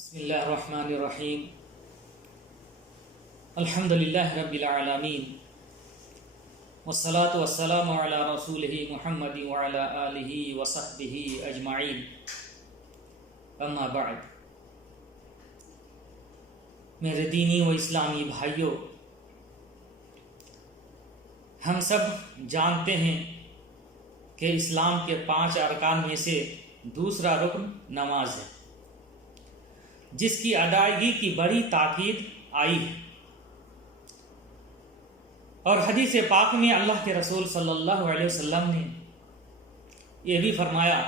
بسم اللہ الرحمن الرحیم الحمد للہ رب العالمین والصلاة والسلام علی رسولہ محمد وعلی آلہ وصحبہ اجمعین اما بعد۔ میرے دینی و اسلامی بھائیوں، ہم سب جانتے ہیں کہ اسلام کے 5 ارکان میں سے دوسرا رکن نماز ہے، جس کی ادائیگی کی بڑی تاکید آئی ہے، اور حدیث پاک میں اللہ کے رسول صلی اللہ علیہ وسلم نے یہ بھی فرمایا،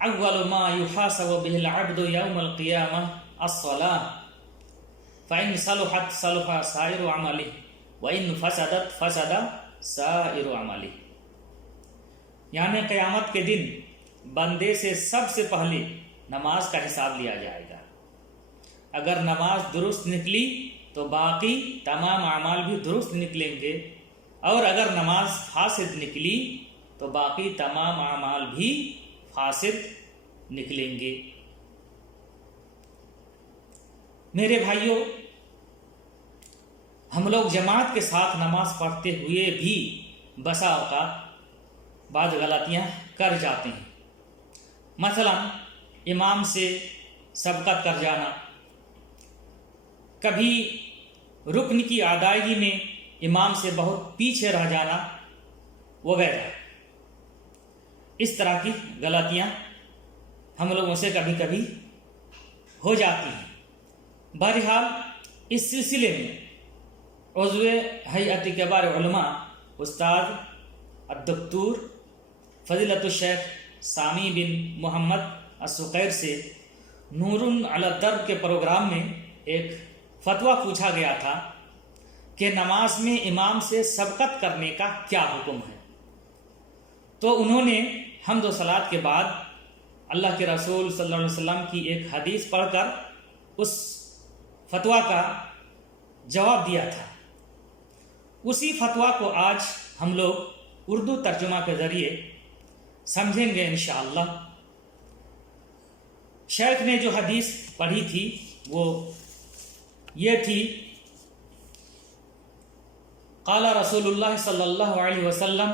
اول ما یحاسب به العبد یوم القیامہ الصلاۃ فإن صلحت صلح سائر عمله وإن فسدت فسد سائر عمله، یعنی قیامت کے دن بندے سے سب سے پہلے نماز کا حساب لیا جائے گا۔ اگر نماز درست نکلی تو باقی تمام اعمال بھی درست نکلیں گے، اور اگر نماز فاسد نکلی تو باقی تمام اعمال بھی فاسد نکلیں گے۔ میرے بھائیوں، ہم لوگ جماعت کے ساتھ نماز پڑھتے ہوئے بھی بسا اوقات بعض غلطیاں کر جاتے ہیں، مثلا امام سے سبقت کر جانا، کبھی رکن کی ادائیگی میں امام سے بہت پیچھے رہ جانا وغیرہ۔ اس طرح کی غلطیاں ہم لوگوں سے کبھی کبھی ہو جاتی ہیں۔ بہرحال اس سلسلے میں عضو ہیئت کبار علماء استاد الدکتور فضیلت الشیخ سامی بن محمد السقیر سے نور علی الدرب کے پروگرام میں ایک فتویٰ پوچھا گیا تھا کہ نماز میں امام سے سبقت کرنے کا کیا حکم ہے، تو انہوں نے حمد و صلوات کے بعد اللہ کے رسول صلی اللہ علیہ وسلم کی ایک حدیث پڑھ کر اس فتویٰ کا جواب دیا تھا۔ اسی فتویٰ کو آج ہم لوگ اردو ترجمہ کے ذریعے سمجھیں گے انشاءاللہ۔ شیخ نے جو حدیث پڑھی تھی وہ یہ تھی، قال رسول اللہ صلی اللہ علیہ وسلم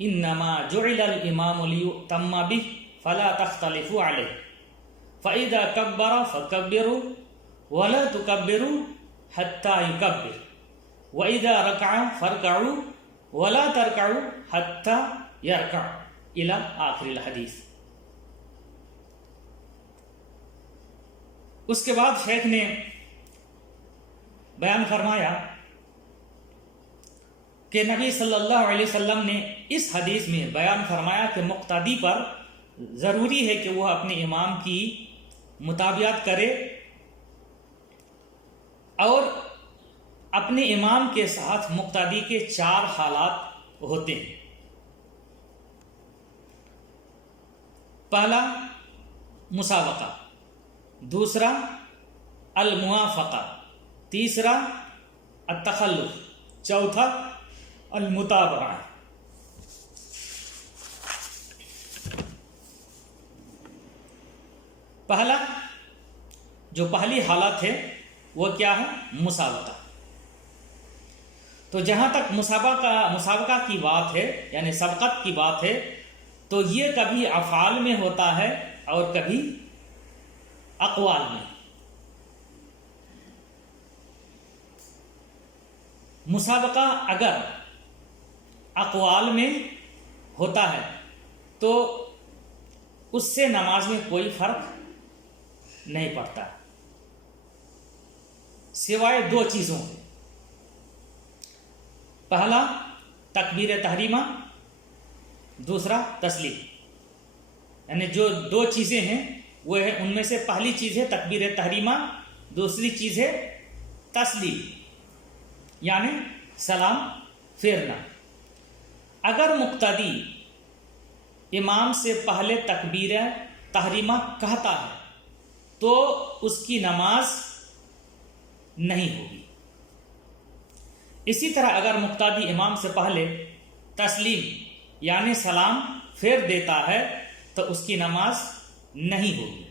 انما جعل الامام لیؤتم بہ فلا تختلفوا علیہ فاذا کبر فکبروا ولا تکبروا حتى یکبر واذا رکع فارکعوا ولا ترکعوا حتى یرکع الی آخر الحدیث۔ اس کے بعد شیخ نے بیان فرمایا کہ نبی صلی اللہ علیہ وسلم نے اس حدیث میں بیان فرمایا کہ مقتدی پر ضروری ہے کہ وہ اپنے امام کی مطابقت کرے اور اپنے امام کے ساتھ مقتدی کے 4 حالات ہوتے ہیں۔ پہلا مسابقہ، دوسرا الموافقہ، تیسرا التخلف، چوتھا المتابعہ۔ جو پہلی حالت ہے وہ کیا ہے؟ مسابقہ۔ تو جہاں تک مسابقہ کی بات ہے، یعنی سبقت کی بات ہے، تو یہ کبھی افعال میں ہوتا ہے اور کبھی اقوال میں۔ مسابقہ اگر اقوال میں ہوتا ہے تو اس سے نماز میں کوئی فرق نہیں پڑتا، سوائے 2 چیزوں کے۔ پہلا تکبیر تحریمہ، دوسرا تسلیم، یعنی جو 2 چیزیں ہیں وہ ہے، ان میں سے پہلی چیز ہے تکبیر تحریمہ، دوسری چیز ہے تسلیم یعنی سلام پھیرنا۔ اگر مقتدی امام سے پہلے تکبیر تحریمہ کہتا ہے تو اس کی نماز نہیں ہوگی۔ اسی طرح اگر مقتدی امام سے پہلے تسلیم یعنی سلام پھیر دیتا ہے تو اس کی نماز نہیں ہوگی۔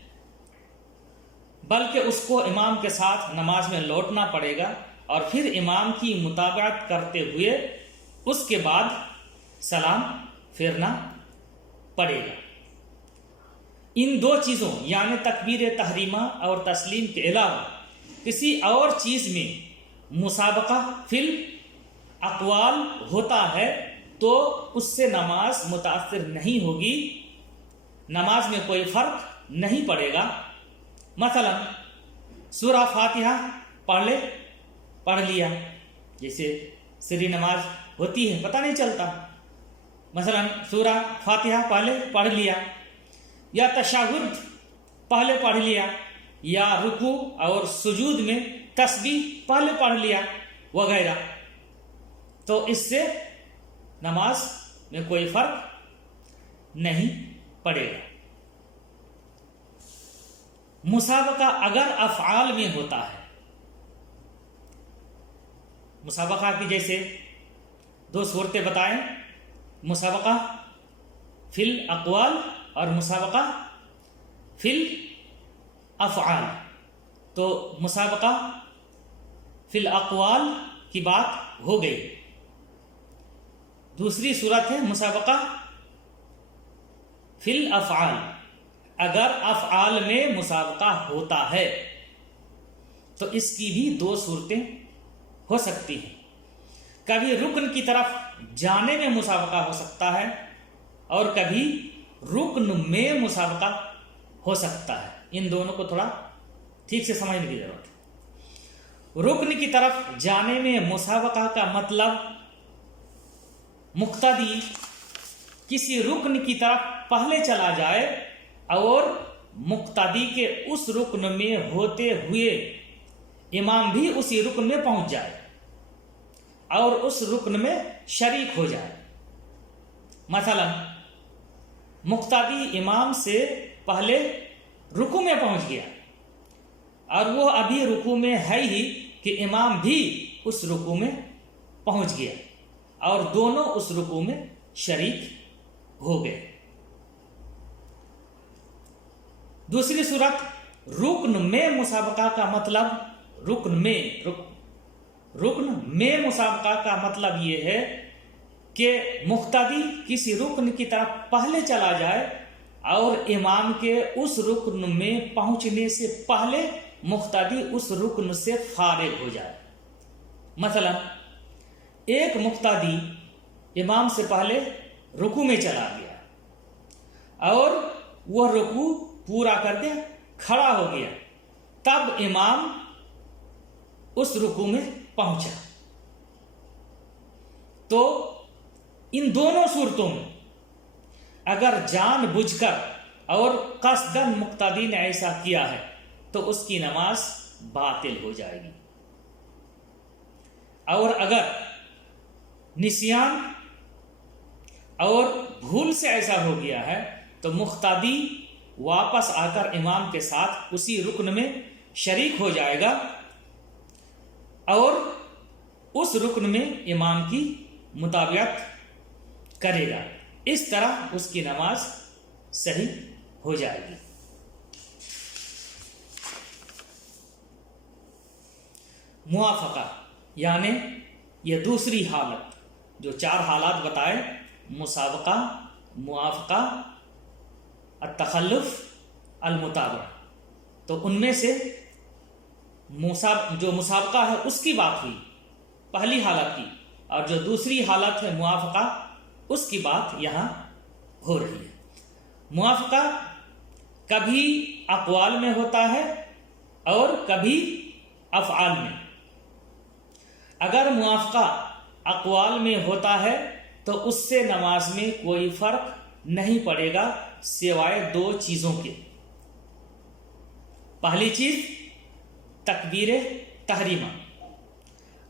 بلکہ اس کو امام کے ساتھ نماز میں لوٹنا پڑے گا اور پھر امام کی مطابقت کرتے ہوئے اس کے بعد سلام پھیرنا پڑے گا۔ ان دو چیزوں یعنی تکبیر تحریمہ اور تسلیم کے علاوہ کسی اور چیز میں مسابقہ فی الاقوال ہوتا ہے تو اس سے نماز متاثر نہیں ہوگی، نماز میں کوئی فرق نہیں پڑے گا۔ مثلا سورہ فاتحہ پڑھ لیا، جیسے سری نماز ہوتی ہے پتہ نہیں چلتا، مثلا سورہ فاتحہ پہلے پڑھ لیا، یا تشہد پہلے پڑھ لیا، یا رکوع اور سجود میں تسبیح پہلے پڑھ لیا وغیرہ، تو اس سے نماز میں کوئی فرق نہیں پڑے گا۔ مسابقہ اگر افعال میں ہوتا ہے، مسابقہ کی جیسے دو صورتیں بتائیں، مسابقہ فی الاقوال اور مسابقہ فی الافعال، تو مسابقہ فی الاقوال کی بات ہو گئی۔ دوسری صورت ہے مسابقہ فی الافعال، اگر افعال میں مسابقہ ہوتا ہے تو اس کی بھی دو صورتیں ہو سکتی ہیں، کبھی رکن کی طرف جانے میں مسابقہ ہو سکتا ہے اور کبھی رکن میں مسابقہ ہو سکتا ہے۔ ان دونوں کو تھوڑا ٹھیک سے سمجھنے کی ضرورت ہے۔ رکن کی طرف جانے میں مسابقہ کا مطلب مقتدی کسی رکن کی طرف پہلے چلا جائے اور مقتدی کے اس رکن میں ہوتے ہوئے امام بھی اسی رکن میں پہنچ جائے اور اس رکن میں شریک ہو جائے۔ مثلا مقتدی امام سے پہلے رکوع میں پہنچ گیا اور وہ ابھی رکوع میں ہے ہی کہ امام بھی اس رکوع میں پہنچ گیا اور دونوں اس رکوع میں شریک ہو گئے۔ دوسری صورت رکن میں مسابقہ کا مطلب رکن میں مسابقہ کا مطلب یہ ہے کہ مقتدی کسی رکن کی طرف پہلے چلا جائے اور امام کے اس رکن میں پہنچنے سے پہلے مقتدی اس رکن سے فارغ ہو جائے۔ مثلا ایک مقتدی امام سے پہلے رکوع میں چلا گیا اور وہ رکوع پورا کر کے کھڑا ہو گیا، تب امام اس رکوع میں پہنچا، تو ان دونوں صورتوں میں اگر جان بوجھ کر اور قصداً مقتدی نے ایسا کیا ہے تو اس کی نماز باطل ہو جائے گی، اور اگر نسیان اور بھول سے ایسا ہو گیا ہے تو مقتدی واپس آ کر امام کے ساتھ اسی رکن میں شریک ہو جائے گا اور اس رکن میں امام کی مطابقت کرے گا، اس طرح اس کی نماز صحیح ہو جائے گی۔ موافقہ یعنی یہ دوسری حالت، جو چار حالات بتائے، مسابقہ، موافقہ، التخلف، المتابعہ، تو ان میں سے جو مسابقہ ہے اس کی بات ہوئی پہلی حالت کی، اور جو دوسری حالت ہے موافقہ، اس کی بات یہاں ہو رہی ہے۔ موافقہ کبھی اقوال میں ہوتا ہے اور کبھی افعال میں۔ اگر موافقہ اقوال میں ہوتا ہے تو اس سے نماز میں کوئی فرق نہیں پڑے گا سوائے دو چیزوں کے۔ پہلی چیز تکبیر تحریمہ،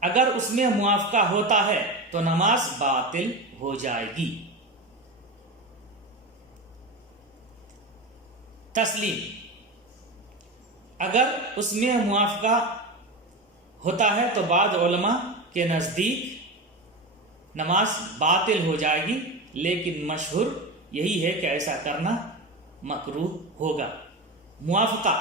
اگر اس میں موافقہ ہوتا ہے تو نماز باطل ہو جائے گی۔ تسلیم، اگر اس میں موافقہ ہوتا ہے تو بعض علماء کے نزدیک نماز باطل ہو جائے گی، لیکن مشہور یہی ہے کہ ایسا کرنا مکروہ ہوگا۔ موافقہ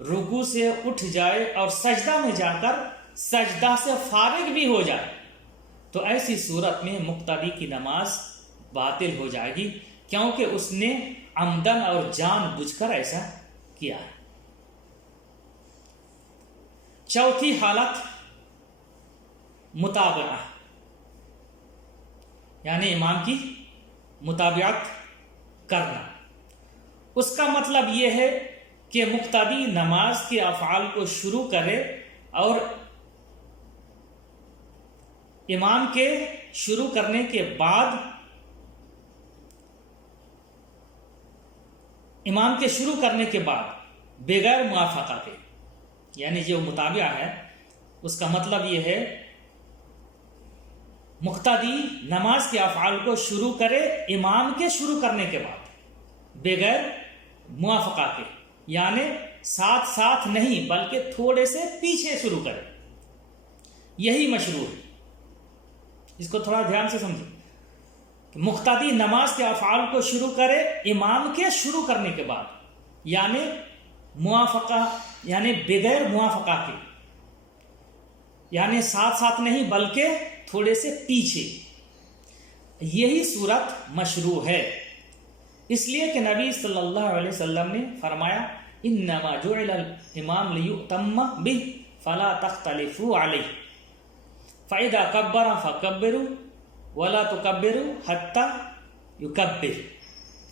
رکوع سے اٹھ جائے اور سجدہ میں جا کر سجدہ سے فارغ بھی ہو جائے تو ایسی صورت میں مقتدی کی نماز باطل ہو جائے گی، کیونکہ اس نے عمدن اور جان بوجھ کر ایسا کیا ہے۔ چوتھی حالت متابعہ، یعنی امام کی متابعت کرنا۔ اس کا مطلب یہ ہے کہ مقتدی نماز کے افعال کو شروع کرے اور امام کے شروع کرنے کے بعد بغیر موافقہ کے، یعنی جو متابعہ ہے اس کا مطلب یہ ہے مقتدی نماز کے افعال کو شروع کرے امام کے شروع کرنے کے بعد بغیر موافقہ کے، یعنی ساتھ ساتھ نہیں بلکہ تھوڑے سے پیچھے شروع کرے، یہی مشروع ہے۔ اس کو تھوڑا دھیان سے سمجھیں کہ مقتدی نماز کے افعال کو شروع کرے امام کے شروع کرنے کے بعد، یعنی موافقہ، یعنی بغیر موافقہ کے، یعنی ساتھ ساتھ نہیں بلکہ تھوڑے سے پیچھے، یہی صورت مشروع ہے۔ اس لیے کہ نبی صلی اللہ علیہ وسلم نے فرمایا انما جعل الامام لیؤتم بہ فلا تختلفوا علیہ فاذا کبر فکبروا ولا تکبروا حتی یکبر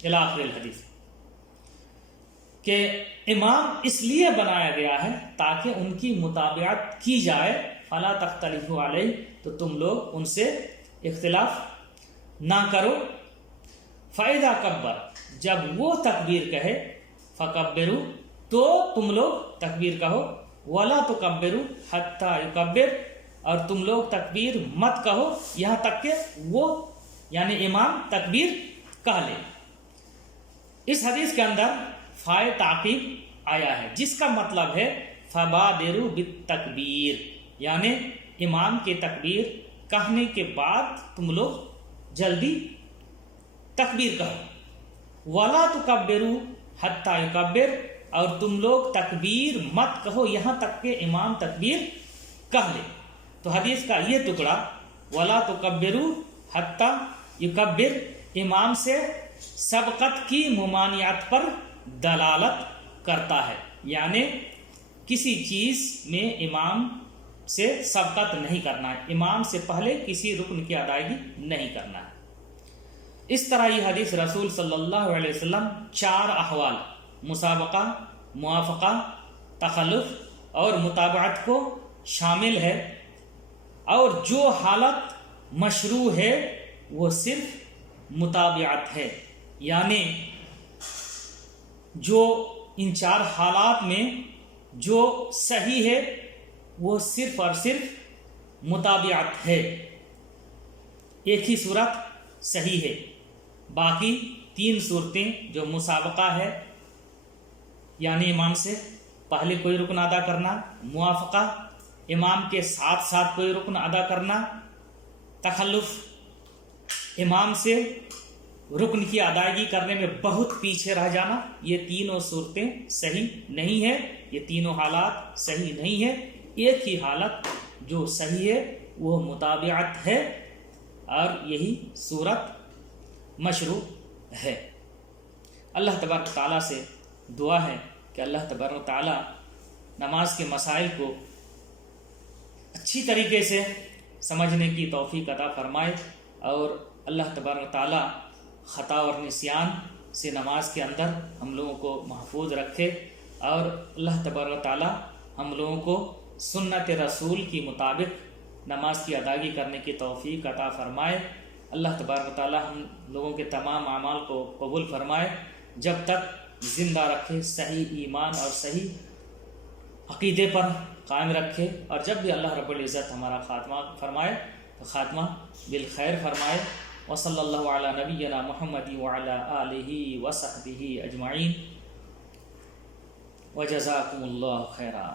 الی آخر الحدیث، کہ امام اس لیے بنایا گیا ہے تاکہ ان کی متابعت کی جائے، فلا تختلفوا علیہ، تو تم لوگ ان سے اختلاف نہ کرو، فاذا کبر، جب وہ تکبیر کہے، فکبروا، تو تم لوگ تکبیر کہو، ولا تکبروا حتی یکبر، اور تم لوگ تکبیر مت کہو یہاں تک کہ وہ یعنی امام تکبیر کہہ لے۔ اس حدیث کے اندر فائے تعقیب آیا ہے جس کا مطلب ہے فبادروا بالتکبیر، یعنی امام کے تکبیر کہنے کے بعد تم لوگ جلدی تکبیر کہو، ولا تکبروا حتی یکبر، اور تم لوگ تکبیر مت کہو یہاں تک کہ امام تکبیر کہہ لے۔ تو حدیث کا یہ ٹکڑا ولا تکبروا حتی یکبر امام سے سبقت کی ممانعت پر دلالت کرتا ہے، یعنی کسی چیز میں امام سے سبقت نہیں کرنا ہے، امام سے پہلے کسی رکن کی ادائیگی نہیں کرنا ہے۔ اس طرح یہ حدیث رسول صلی اللہ علیہ وسلم 4 احوال مسابقہ، موافقہ، تخلف اور متابعت کو شامل ہے، اور جو حالت مشروع ہے وہ صرف متابعت ہے، یعنی جو ان 4 حالات میں جو صحیح ہے وہ صرف اور صرف متابعت ہے، ایک ہی صورت صحیح ہے، باقی 3 صورتیں جو مسابقہ ہے یعنی امام سے پہلے کوئی رکن ادا کرنا، موافقہ امام کے ساتھ ساتھ کوئی رکن ادا کرنا، تخلف امام سے رکن کی ادائیگی کرنے میں بہت پیچھے رہ جانا، یہ تینوں صورتیں صحیح نہیں ہے، یہ تینوں حالات صحیح نہیں ہے۔ ایک ہی حالت جو صحیح ہے وہ متابعت ہے، اور یہی صورت مشروع ہے۔ اللہ تبارک تعالیٰ سے دعا ہے کہ اللہ تبارک تعالیٰ نماز کے مسائل کو اچھی طریقے سے سمجھنے کی توفیق عطا فرمائے، اور اللہ تبارک تعالیٰ خطا اور نسیان سے نماز کے اندر ہم لوگوں کو محفوظ رکھے، اور اللہ تبارک تعالیٰ ہم لوگوں کو سنت رسول کی مطابق نماز کی ادائیگی کرنے کی توفیق عطا فرمائے۔ اللہ تبارک تعالیٰ ہم لوگوں کے تمام اعمال کو قبول فرمائے، جب تک زندہ رکھے، صحیح ایمان اور صحیح عقیدے پر قائم رکھے، اور جب بھی اللہ رب العزت ہمارا خاتمہ فرمائے تو خاتمہ بالخیر فرمائے۔ وصلی اللہ علی نبینا محمد وعلی آلہ وصحبہ اجمعین، وجزاکم اللہ خیرا۔